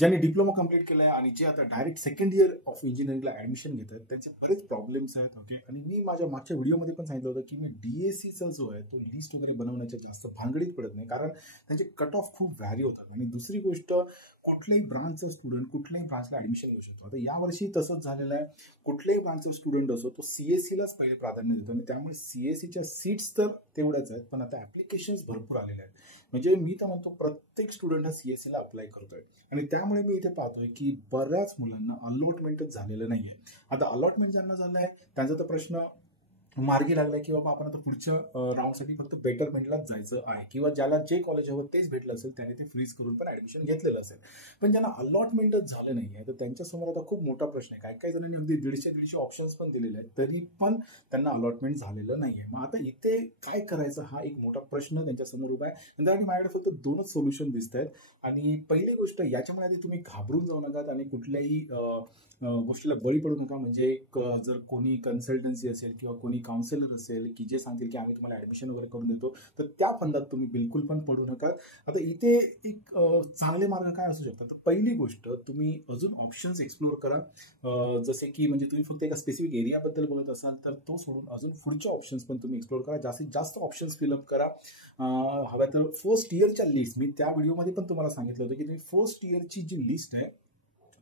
ज्यांनी diploma complete केलाय आणि जे आता डायरेक्ट सेकंड इयर ऑफ इंजिनिअरिंगला ऍडमिशन घेत आहेत त्यांचे बरेच प्रॉब्लेम्स आहेत. ओके, आणि मी माझ्या मागच्या व्हिडिओमध्ये पण सांगितलं होतं की मी डीएससीचा जो आहे तो लिस्ट वगैरे बनवण्याच्या जास्त भानगडीत पडत नाही, कारण त्यांचे कट ऑफ खूप व्हॅरी होतात. आणि दुसरी गोष्ट, कुठल्याही ब्रांचचा स्टुडंट कुठल्याही ब्रांचला ऍडमिशन घेऊ शकतो. आता यावर्षी तसंच झालेलं आहे, कुठल्याही ब्रांचचा स्टुडंट असो तो सीएससीलाच पहिले प्राधान्य देतो आणि त्यामुळे सीएससीच्या सीट्स तर तेवढ्याच आहेत, पण आता ऍप्लिकेशन्स भरपूर आलेले आहेत. म्हणजे मी तर म्हणतो प्रत्येक स्टुडंट हा सीएससीला अप्लाय करतोय आणि त्यामुळे मी इथे पाहतोय की बऱ्याच मुलांना अलॉटमेंटच झालेलं नाहीये. आता अलॉटमेंट ज्यांना झालंय त्यांचा तर प्रश्न मार्गी लागलाय की बाबा आपण आता पुढच्या राऊंडसाठी फक्त बेटरमेंटलाच जायचं आहे, किंवा ज्याला जे कॉलेज हवं तेच भेटलं असेल त्याने ते फ्रीज करून पण ऍडमिशन घेतलेलं असेल. पण ज्यांना अलॉटमेंटच झालं नाहीये तर त्यांच्यासमोर आता खूप मोठा प्रश्न आहे. काही काही जणांनी अगदी 150 ऑप्शन्स पण दिलेले आहेत, तरी पण त्यांना अलॉटमेंट झालेलं नाहीये. मग आता इथे काय करायचं हा एक मोठा प्रश्न त्यांच्यासमोर उभा आहे. आणि त्यासाठी माझ्याकडे फक्त दोनच सोल्युशन दिसत आहेत. आणि पहिली गोष्ट, याच्यामुळे आधी तुम्ही घाबरून जाऊ नका आणि कुठल्याही गोष्टीला बळी पडू नका. म्हणजे जर कोणी कन्सल्टन्सी असेल किंवा कोणी काउन्सिलर असेल की जे सांगतील की आम्ही तुम्हाला ऍडमिशन वगैरे करून देतो, तर त्या फंदात तुम्ही बिलकुल पण पडू नका. आता इथे एक चांगले मार्ग काय असू शकतात, तर पहिली गोष्ट, तुम्ही अजून ऑप्शन्स एक्सप्लोर करा. जसे की म्हणजे तुम्ही फक्त एका स्पेसिफिक एरियाबद्दल बोलत असाल तर तो सोडून अजून पुढचे ऑप्शन्स पण तुम्ही एक्सप्लोर करा. जास्तीत जास्त ऑप्शन्स फिलअप करा. हव्या तर फर्स्ट इयरच्या लिस्ट, मी त्या व्हिडिओमध्ये पण तुम्हाला सांगितलं होतं की तुम्ही फर्स्ट इयरची जी लिस्ट आहे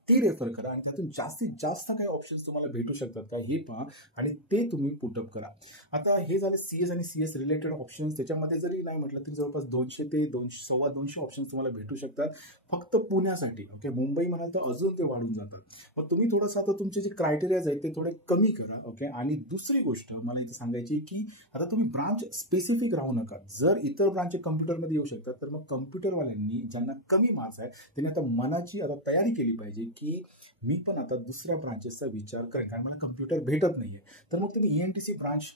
ती रेफर करा आणि त्यातून जास्तीत जास्त काही ऑप्शन्स तुम्हाला भेटू शकतात का हे पहा आणि ते तुम्ही पुटअप करा. आता हे झाले सीएस आणि सीएस रिलेटेड ऑप्शन्स. त्याच्यामध्ये जरी नाही म्हटलं तरी जवळपास 200 ते 200 ऑप्शन्स तुम्हाला भेटू शकतात फक्त पुण्यासाठी. ओके, मुंबई म्हणाल तर अजून ते वाढून जातात. मग तुम्ही थोडंसं आता तुमचे जे क्रायटेरियाज आहेत ते थोडे कमी करा. ओके, आणि दुसरी गोष्ट मला इथे सांगायची की आता तुम्ही ब्रांच स्पेसिफिक राहू नका. जर इतर ब्रांच कम्प्युटरमध्ये येऊ शकतात तर मग कम्प्युटरवाल्यांनी ज्यांना कमी मार्क्स आहे त्यांनी आता मनाची आता तयारी केली पाहिजे की मी पण आता दुसऱ्या ब्रांचेसचा विचार करेन, कारण मला कम्प्युटर भेटत नाहीये. तर मग तुम्ही ईएनटीसी ब्रांच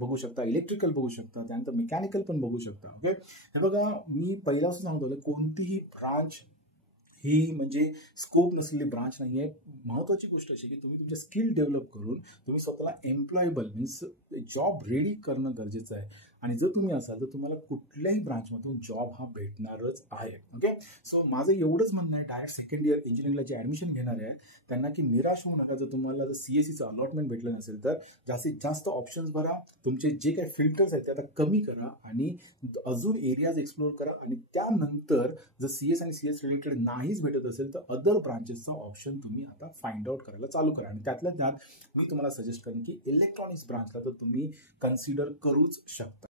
बघू शकता, इलेक्ट्रिकल बघू शकता, त्यानंतर मेकॅनिकल पण बघू शकता. ओके, हे बघा मी पहिल्यापासून सांगतो कोणतीही ब्रांच ही म्हणजे स्कोप नसलेली ब्रांच नाहीये. महत्वाची गोष्ट अशी की तुम्ही तुमचे स्किल डेव्हलप करून तुम्ही स्वतःला एम्प्लॉयबल मीन्स जॉब रेडी करणं गरजेचं आहे. आणि जर तुम्ही असाल तर तुम्हाला कुठल्याही ब्रांचमधून जॉब हा भेटणारच आहे. ओके, सो माझं एवढंच म्हणणं आहे डायरेक्ट सेकंड इयर इंजिनिअरिंगला जे ऍडमिशन घेणार आहे त्यांना की निराश होऊ नका. जर तुम्हाला जर सीएससीचं अलॉटमेंट भेटलं नसेल तर जास्तीत जास्त ऑप्शन्स भरा, तुमचे जे काही फिल्टर्स आहेत ते आता कमी करा आणि अजून एरियाज एक्सप्लोर करा. आणि त्यानंतर जर सीएस आणि सीएस रिलेटेड नाहीच भेटत असेल तर अदर ब्रांचेसचा ऑप्शन तुम्ही आता फाइंड आउट करायला चालू करा. आणि त्यातल्या त्यात मी तुम्हाला सजेस्ट करेन की इलेक्ट्रॉनिक्स ब्रांचला तर तुम्ही कन्सिडर करूच शकता.